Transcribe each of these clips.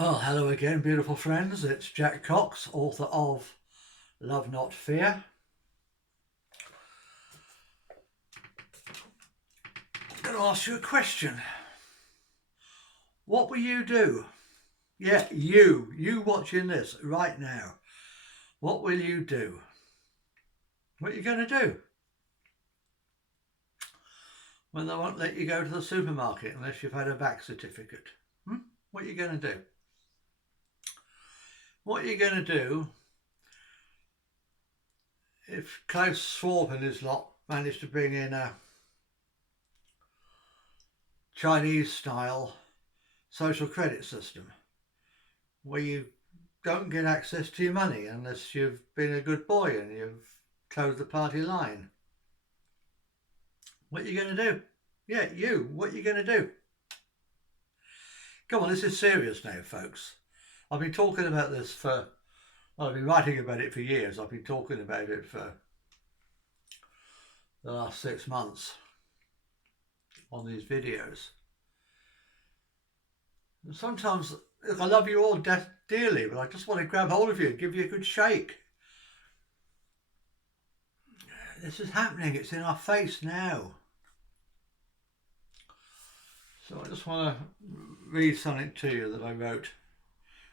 Well, hello again, beautiful friends. It's Jack Cox, author of Love Not Fear. I'm going to ask you a question. What will you do? Yeah, you watching this right now. What will you do? What are you going to do when they won't let you go to the supermarket unless you've had a vaxx certificate? What are you going to do? What are you going to do if Klaus Schwab and his lot managed to bring in a Chinese style social credit system where you don't get access to your money unless you've been a good boy and you've toed the party line? What are you going to do? Yeah, what are you going to do? Come on, this is serious now, folks. I've been talking about this I've been writing about it for years. I've been talking about it for the last 6 months on these videos. And sometimes, I love you all dearly, but I just want to grab hold of you and give you a good shake. This is happening. It's in our face now. So I just want to read something to you that I wrote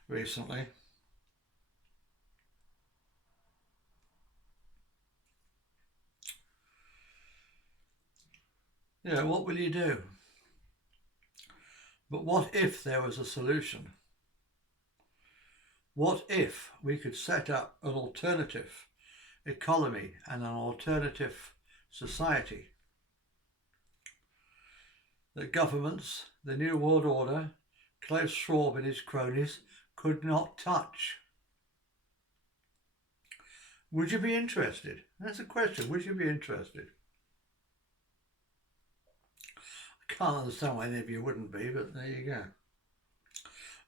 recently. Yeah, what will you do? But what if there was a solution? What if we could set up an alternative economy and an alternative society that governments, the New World Order, Klaus Schwab and his cronies could not touch? Would you be interested? That's a question. Would you be interested? I can't understand why any of you wouldn't be, but there you go.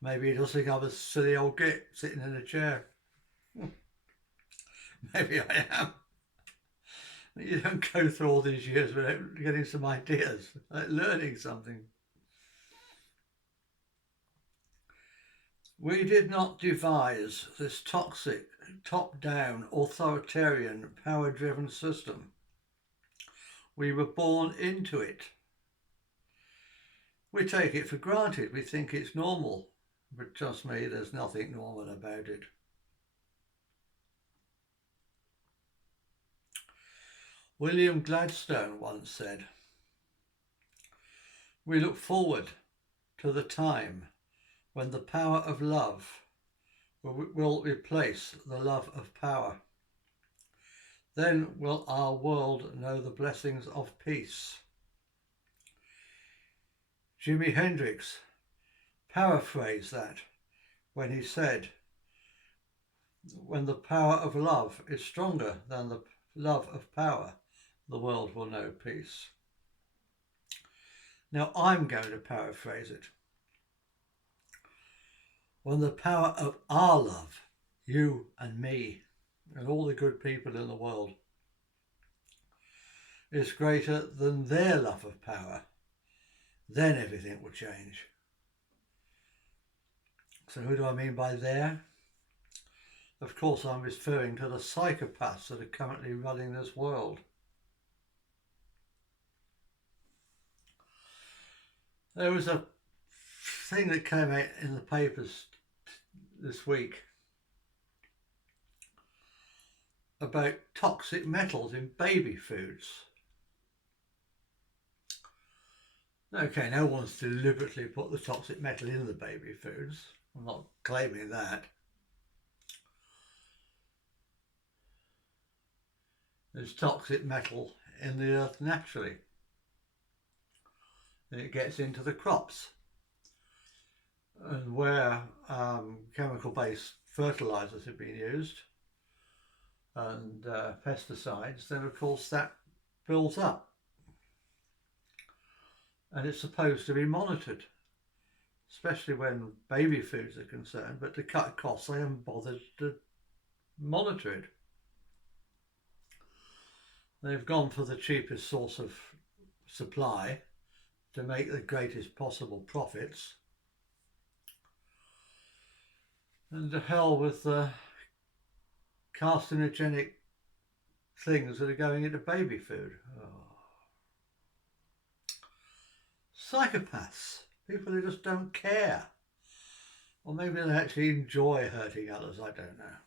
Maybe you just think I'm a silly old git sitting in a chair. Maybe I am. You don't go through all these years without getting some ideas, like learning something. We did not devise this toxic, top-down, authoritarian, power-driven system. We were born into it. We take it for granted. We think it's normal. But trust me, there's nothing normal about it. William Gladstone once said, "We look forward to the time when the power of love will replace the love of power. Then will our world know the blessings of peace." Jimi Hendrix paraphrased that when he said, "When the power of love is stronger than the love of power, the world will know peace." Now I'm going to paraphrase it. When the power of our love, you and me, and all the good people in the world, is greater than their love of power, then everything will change. So who do I mean by there? Of course, I'm referring to the psychopaths that are currently running this world. There was a thing that came out in the papers this week about toxic metals in baby foods. Okay, no one's deliberately put the toxic metal in the baby foods. I'm not claiming that. There's toxic metal in the earth naturally. And it gets into the crops. And where chemical-based fertilizers have been used and pesticides, then of course that builds up. And it's supposed to be monitored, especially when baby foods are concerned, but to cut costs they haven't bothered to monitor it. They've gone for the cheapest source of supply to make the greatest possible profits. And to hell with the carcinogenic things that are going into baby food. Oh. Psychopaths, people who just don't care. Or maybe they actually enjoy hurting others, I don't know.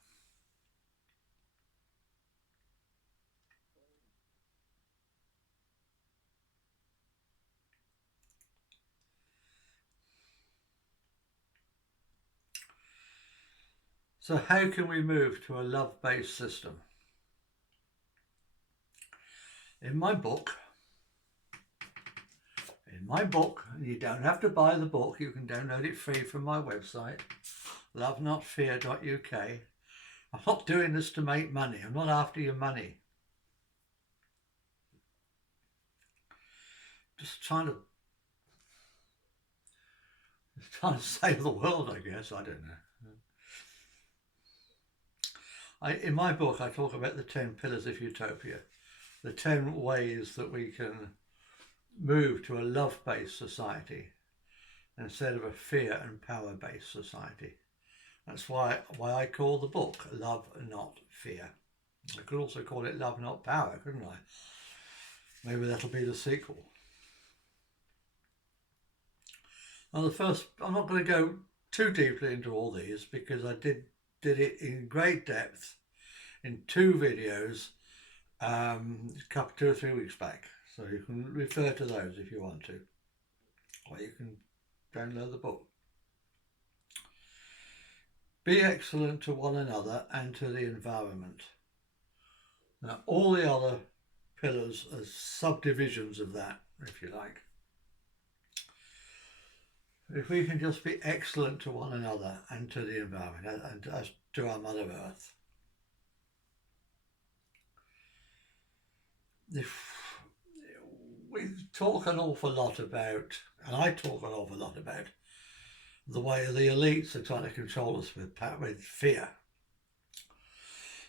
So how can we move to a love-based system? In my book, you don't have to buy the book, you can download it free from my website, lovenotfear.uk. I'm not doing this to make money, I'm not after your money. Just trying to save the world, I guess, I don't know. In my book, I talk about the 10 pillars of utopia, the 10 ways that we can move to a love-based society instead of a fear and power-based society. That's why I call the book Love Not Fear. I could also call it Love Not Power, couldn't I? Maybe that'll be the sequel. Now I'm not going to go too deeply into all these because I did it in great depth in 2 videos 2 or 3 weeks back. So you can refer to those if you want to. Or you can download the book. Be excellent to one another and to the environment. Now, all the other pillars are subdivisions of that, if you like. If we can just be excellent to one another and to the environment and to our Mother Earth. If we talk an awful lot about, and I talk an awful lot about, the way the elites are trying to control us with fear.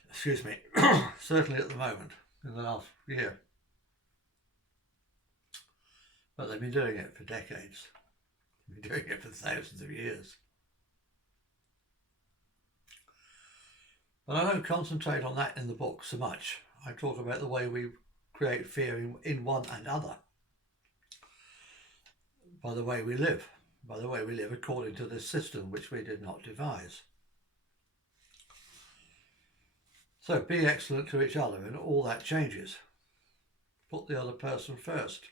Excuse me, certainly at the moment, in the last year. But they've been doing it for decades. They've been doing it for thousands of years. But I don't concentrate on that in the book so much. I talk about the way we create fear in one another. By the way we live according to this system which we did not devise. So be excellent to each other and all that changes. Put the other person first.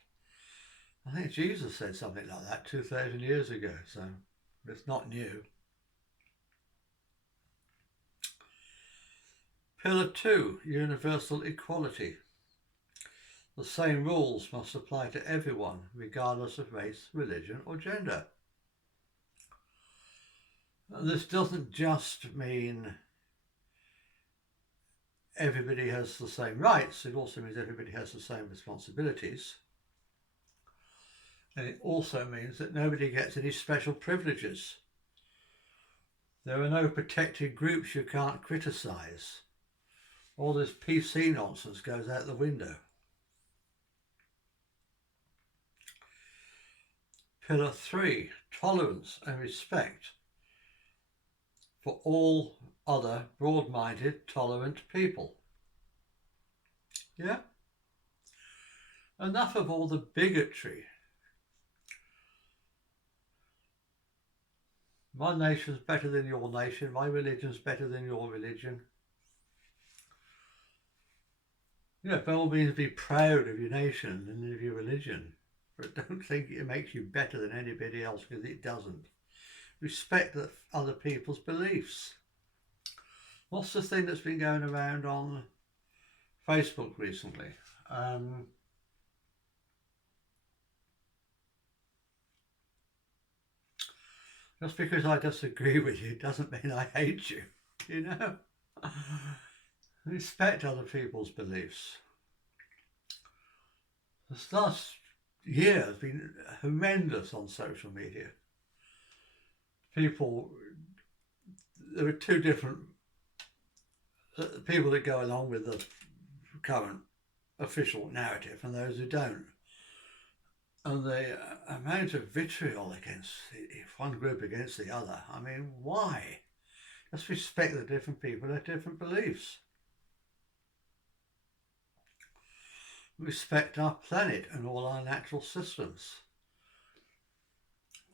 I think Jesus said something like that 2,000 years ago, so it's not new. Pillar 2, universal equality. The same rules must apply to everyone, regardless of race, religion or gender. And this doesn't just mean everybody has the same rights, it also means everybody has the same responsibilities. And it also means that nobody gets any special privileges. There are no protected groups you can't criticise. All this PC nonsense goes out the window. Pillar 3, tolerance and respect for all other broad-minded, tolerant people. Yeah? Enough of all the bigotry. My nation's better than your nation, my religion's better than your religion. Yeah, by all means be proud of your nation and of your religion, but don't think it makes you better than anybody else, because it doesn't. Respect other people's beliefs. What's the thing that's been going around on Facebook recently? Just because I disagree with you doesn't mean I hate you, you know? Respect other people's beliefs. This last year has been horrendous on social media. There are 2 different people that go along with the current official narrative and those who don't. And the amount of vitriol against one group against the other, I mean, why? Let's respect the different people, their different beliefs. Respect our planet and all our natural systems.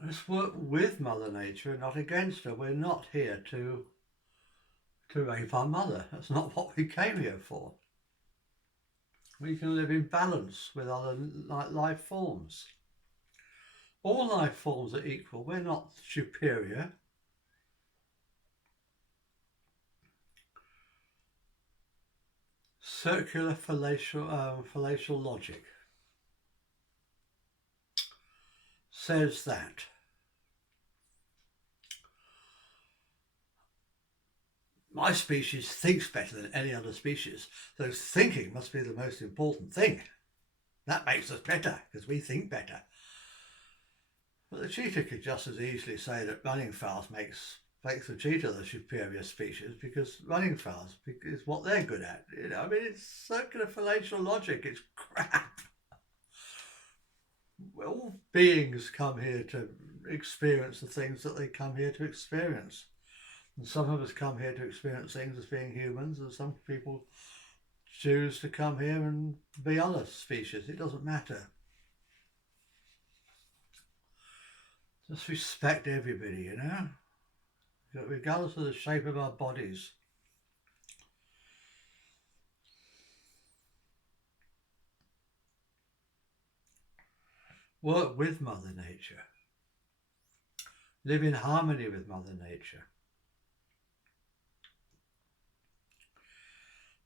Let's work with Mother Nature and not against her. We're not here to rape our mother. That's not what we came here for. We can live in balance with other life forms. All life forms are equal. We're not superior. Circular fallacial logic says that my species thinks better than any other species, so thinking must be the most important thing. That makes us better because we think better. But the cheetah could just as easily say that running fast makes the cheetah the superior species because running fast is what they're good at. You know, I mean, it's circular fallacial logic. It's crap. All beings come here to experience the things that they come here to experience. And some of us come here to experience things as being humans, and some people choose to come here and be other species. It doesn't matter. Just respect everybody, you know, regardless of the shape of our bodies. Work with Mother Nature. Live in harmony with Mother Nature.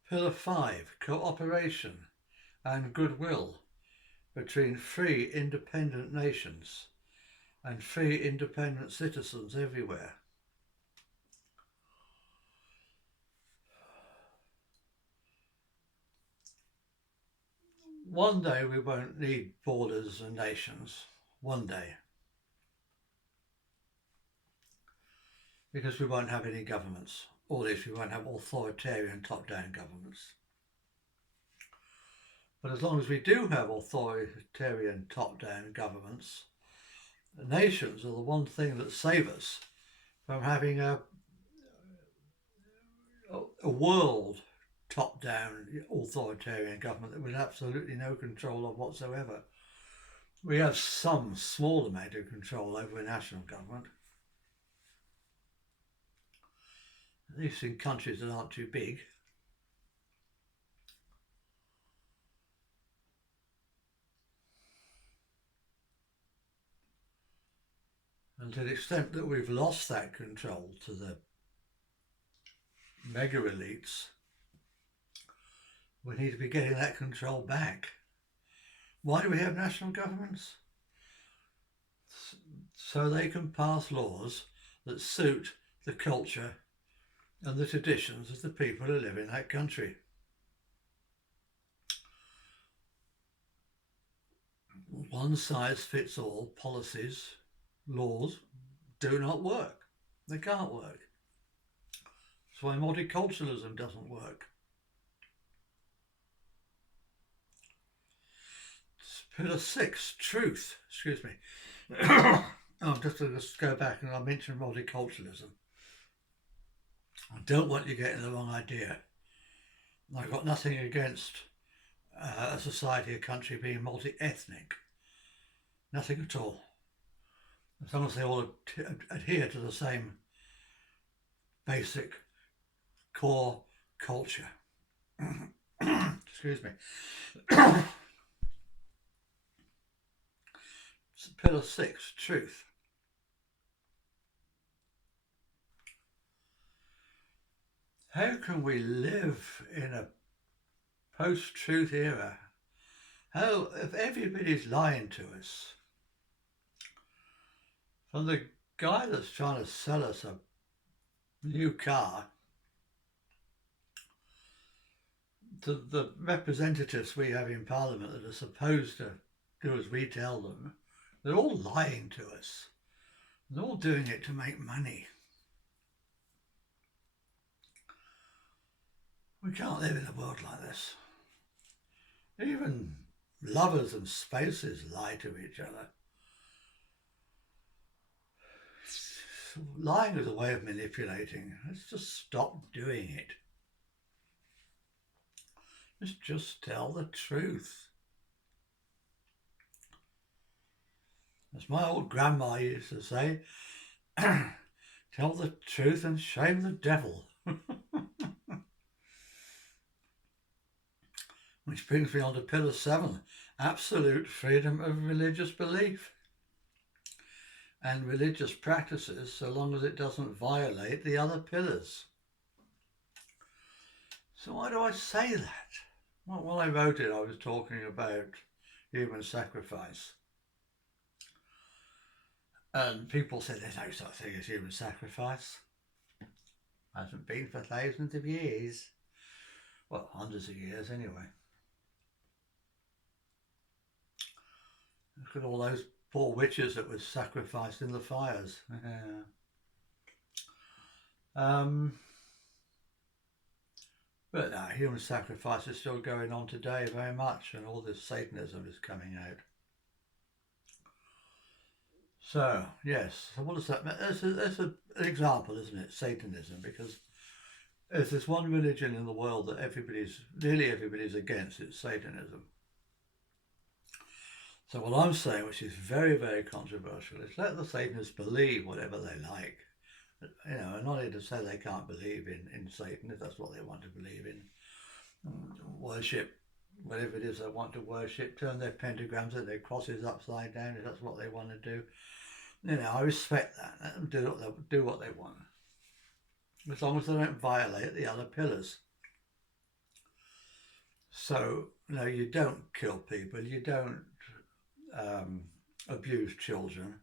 Pillar 5, cooperation and goodwill between free independent nations and free independent citizens everywhere. One day we won't need borders and nations, one day, because we won't have any governments, or at least we won't have authoritarian top-down governments. But as long as we do have authoritarian top-down governments, the nations are the one thing that save us from having a world top-down authoritarian government that with absolutely no control of whatsoever. We have some small amount of control over a national government, at least in countries that aren't too big. And to the extent that we've lost that control to the mega elites, we need to be getting that control back. Why do we have national governments? So they can pass laws that suit the culture and the traditions of the people who live in that country. One size fits all policies, laws do not work. They can't work. That's why multiculturalism doesn't work. Pillar 6, truth. Excuse me. Just to go back and I mentioned multiculturalism. I don't want you getting the wrong idea. I've got nothing against a society, a country being multi-ethnic. Nothing at all. As long as they all adhere to the same basic core culture. Excuse me. Pillar 6, truth. How can we live in a post-truth era? How, if everybody's lying to us, from the guy that's trying to sell us a new car to the representatives we have in Parliament that are supposed to do as we tell them, they're all lying to us. They're all doing it to make money. We can't live in a world like this. Even lovers and spouses lie to each other. lying is a way of manipulating. Let's just stop doing it. Let's just tell the truth. As my old grandma used to say, tell the truth and shame the devil. Which brings me on to pillar 7, absolute freedom of religious belief and religious practices, so long as it doesn't violate the other pillars. So why do I say that? Well, when I wrote it, I was talking about human sacrifice. And people said there's no such thing as human sacrifice. Hasn't been for thousands of years. Well, hundreds of years anyway. Look at all those poor witches that were sacrificed in the fires. But no, human sacrifice is still going on today very much, and all this Satanism is coming out. So, yes, so what does that mean? That's an example, isn't it? Satanism, because if there's one religion in the world that nearly everybody's against, it's Satanism. So what I'm saying, which is very, very controversial, is let the Satanists believe whatever they like. You know, and not only to say they can't believe in Satan, if that's what they want to believe in. Worship, whatever it is they want to worship, turn their pentagrams and their crosses upside down, if that's what they want to do. You know, I respect that. Let them do what they want. As long as they don't violate the other pillars. So, you know, you don't kill people, you don't abuse children,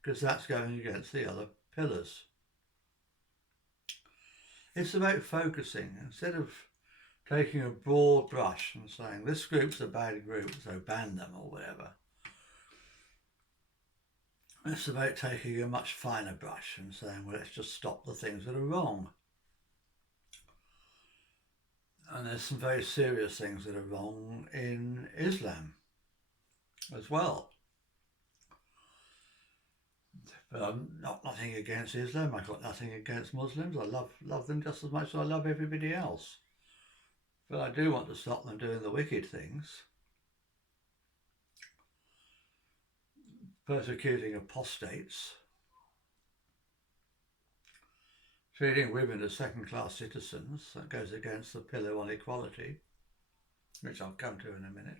because that's going against the other pillars. It's about focusing. Instead of taking a broad brush and saying this group's a bad group, so ban them or whatever, it's about taking a much finer brush and saying, well, let's just stop the things that are wrong. And there's some very serious things that are wrong in Islam as well. But I'm nothing against Islam. I've got nothing against Muslims. I love them just as much as I love everybody else. But I do want to stop them doing the wicked things. Persecuting apostates. Treating women as second-class citizens. That goes against the pillar on equality, which I'll come to in a minute.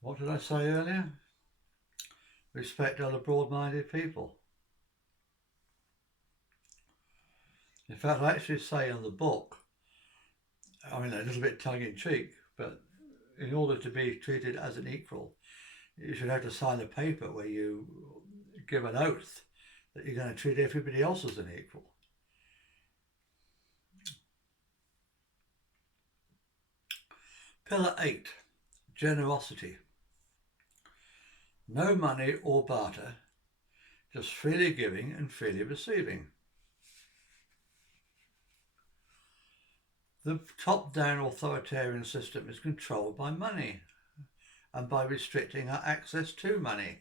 What did I say earlier? Respect other broad-minded people. In fact, I actually say in the book, I mean a little bit tongue-in-cheek, but in order to be treated as an equal, you should have to sign a paper where you give an oath that you're going to treat everybody else as an equal. Pillar 8, generosity. No money or barter, just freely giving and freely receiving. The top-down authoritarian system is controlled by money and by restricting our access to money.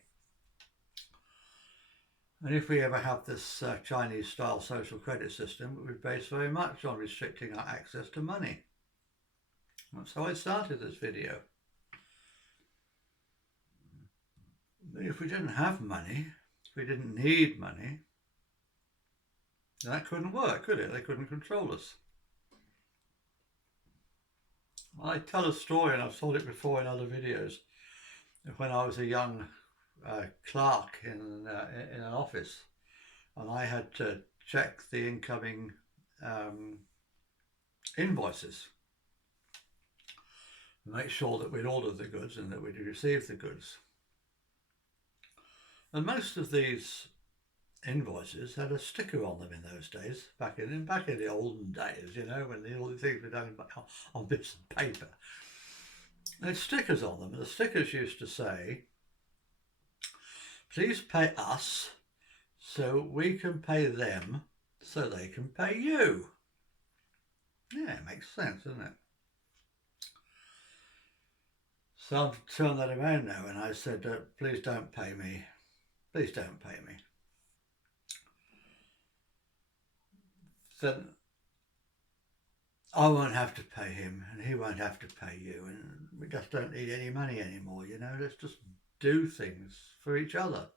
And if we ever have this Chinese-style social credit system, it would be based very much on restricting our access to money. That's how I started this video. If we didn't have money, if we didn't need money, that couldn't work, could it? They couldn't control us. I tell a story, and I've told it before in other videos, when I was a young clerk in an office, and I had to check the incoming invoices, make sure that we'd ordered the goods and that we'd received the goods. And most of these invoices had a sticker on them in those days, back in the olden days, you know, when all the things were done on bits of paper. They had stickers on them, and the stickers used to say, please pay us so we can pay them so they can pay you. Yeah, it makes sense, doesn't it? So I've turned that around now, and I said, please don't pay me. Please don't pay me. Then I won't have to pay him, and he won't have to pay you, and we just don't need any money anymore, you know. Let's just do things for each other.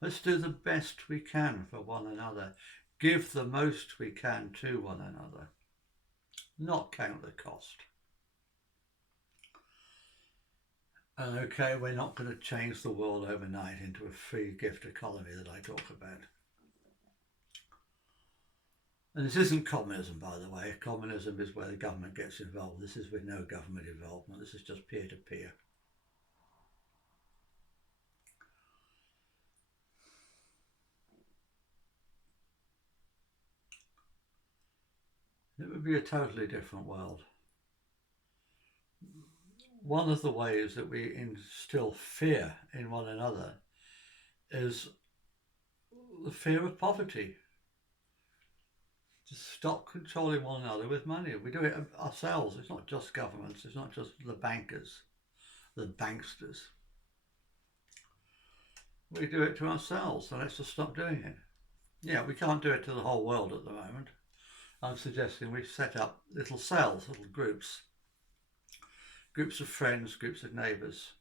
Let's do the best we can for one another. Give the most we can to one another. Not count the cost. And okay, we're not going to change the world overnight into a free gift economy that I talk about. And this isn't communism, by the way. Communism is where the government gets involved. This is with no government involvement. This is just peer-to-peer. It would be a totally different world. One of the ways that we instill fear in one another is the fear of poverty. To stop controlling one another with money. We do it ourselves. It's not just governments. It's not just the bankers, the banksters. We do it to ourselves, so let's just stop doing it. Yeah, we can't do it to the whole world at the moment. I'm suggesting we set up little cells, little groups of friends, groups of neighbours.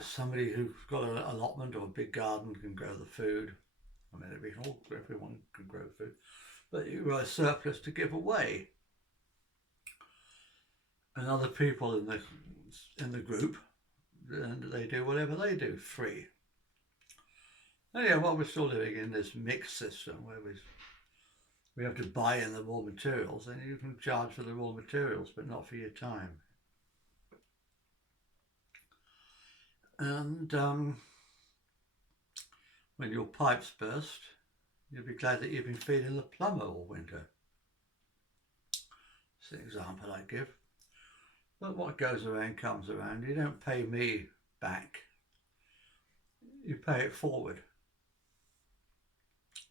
Somebody who's got an allotment or a big garden can grow the food. I mean, everyone can grow food, but you grow a surplus to give away. And other people in the group, and they do whatever they do, free. And yeah, well, we're still living in this mixed system where we have to buy in the raw materials, and you can charge for the raw materials, but not for your time. And when your pipes burst, you'll be glad that you've been feeding the plumber all winter. It's an example I give. But what goes around comes around. You don't pay me back. You pay it forward.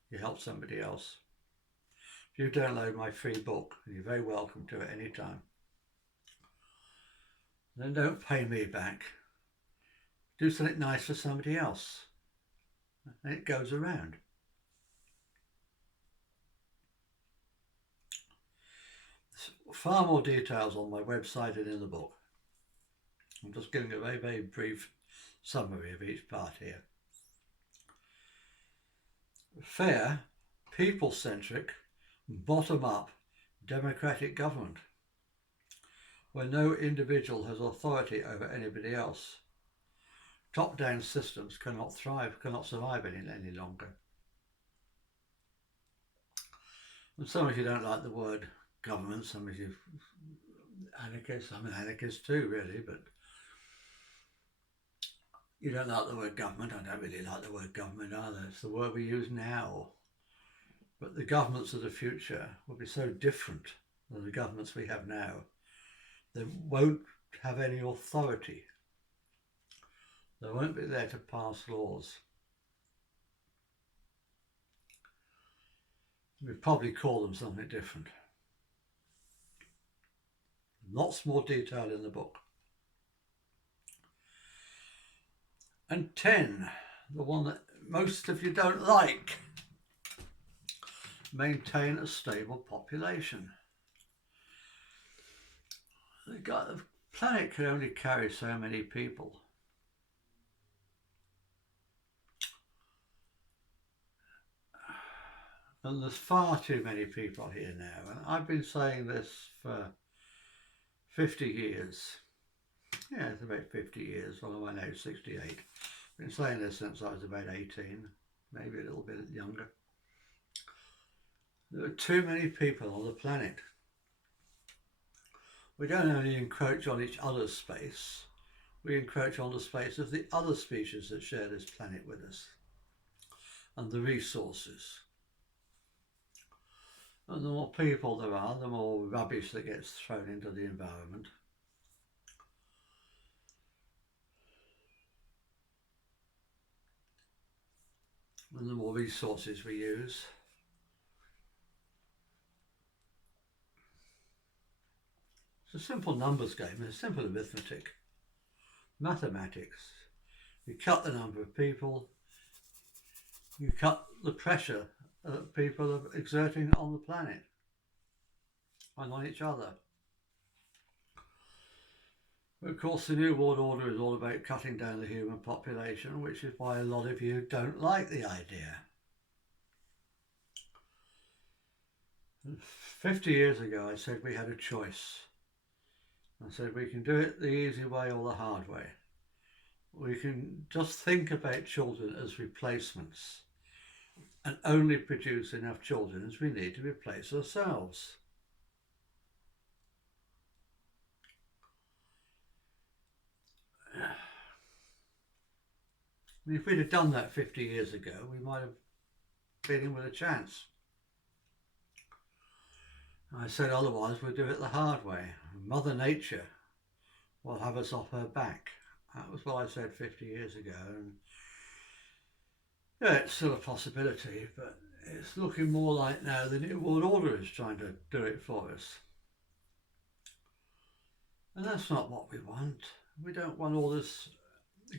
You help somebody else. If you download my free book, you're very welcome to it anytime. Then don't pay me back. Do something nice for somebody else. And it goes around. There's far more details on my website and in the book. I'm just giving a very, very brief summary of each part here. Fair, people-centric, bottom-up democratic government, where no individual has authority over anybody else. Top-down systems cannot survive any longer. And some of you don't like the word government, some of you anarchists. I'm an anarchist too, really, but you don't like the word government. I don't really like the word government either. It's the word we use now. But the governments of the future will be so different than the governments we have now. They won't have any authority. They won't be there to pass laws. We'd probably call them something different. Lots more detail in the book. And 10, the one that most of you don't like. Maintain a stable population. The planet can only carry so many people. And there's far too many people here now. And I've been saying this for 50 years. Yeah, it's about 50 years. Well, I'm now 68. I've been saying this since I was about 18, maybe a little bit younger. There are too many people on the planet. We don't only encroach on each other's space, we encroach on the space of the other species that share this planet with us, and the resources. And the more people there are, the more rubbish that gets thrown into the environment. And the more resources we use. It's a simple numbers game, it's simple arithmetic, mathematics. You cut the number of people, you cut the pressure that people are exerting on the planet and on each other. But of course, the New World Order is all about cutting down the human population, which is why a lot of you don't like the idea. 50 years ago, I said we had a choice. I said we can do it the easy way or the hard way. We can just think about children as replacements and only produce enough children as we need to replace ourselves. If we'd have done that 50 years ago, we might have been in with a chance. I said otherwise we'll do it the hard way. Mother Nature will have us off her back. That was what I said 50 years ago. And yeah, it's still a possibility, but it's looking more like now the New World Order is trying to do it for us. And that's not what we want. We don't want all this.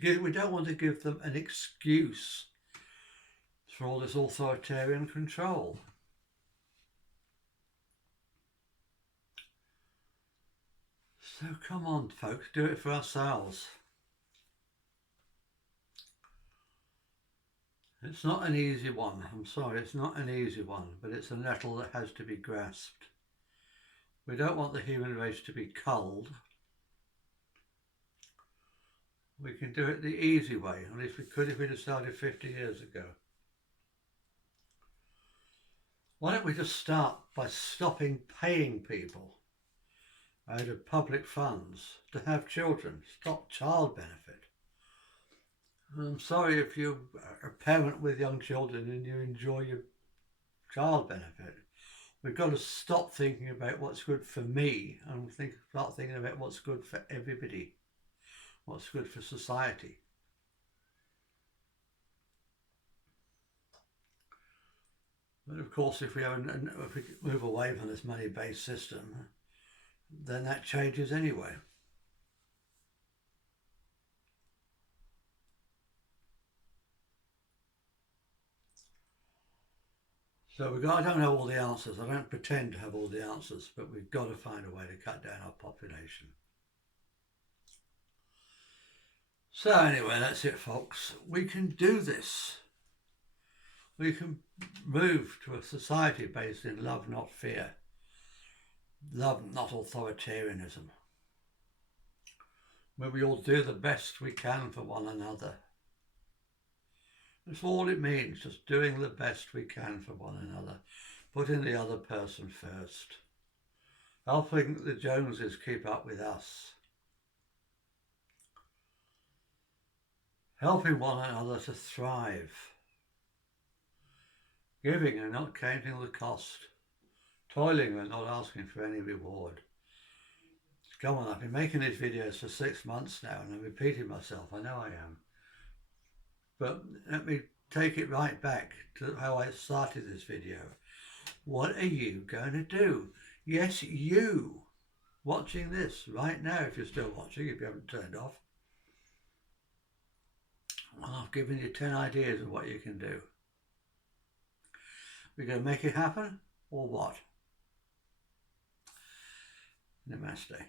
We don't want to give them an excuse for all this authoritarian control. So come on, folks, do it for ourselves. It's not an easy one. I'm sorry, it's not an easy one, but it's a nettle that has to be grasped. We don't want the human race to be culled. We can do it the easy way, at least we could if we'd have started 50 years ago. Why don't we just start by stopping paying people out of public funds to have children? Stop child benefit. I'm sorry if you're a parent with young children and you enjoy your child benefit. We've got to stop thinking about what's good for me and start thinking about what's good for everybody, what's good for society. But of course, if we move away from this money-based system, then that changes anyway. So I don't have all the answers. I don't pretend to have all the answers, but we've got to find a way to cut down our population. So anyway, that's it, folks. We can do this. We can move to a society based in love, not fear. Love, not authoritarianism. Where we all do the best we can for one another. That's all it means, just doing the best we can for one another. Putting the other person first. Helping the Joneses keep up with us. Helping one another to thrive. Giving and not counting the cost. Toiling and not asking for any reward. Come on, I've been making these videos for 6 months now and I'm repeating myself, I know I am. But let me take it right back to how I started this video. What are you going to do? Yes, you, watching this right now, if you're still watching, if you haven't turned off. Well, I've given you 10 ideas of what you can do. We're going to make it happen, or what? Namaste.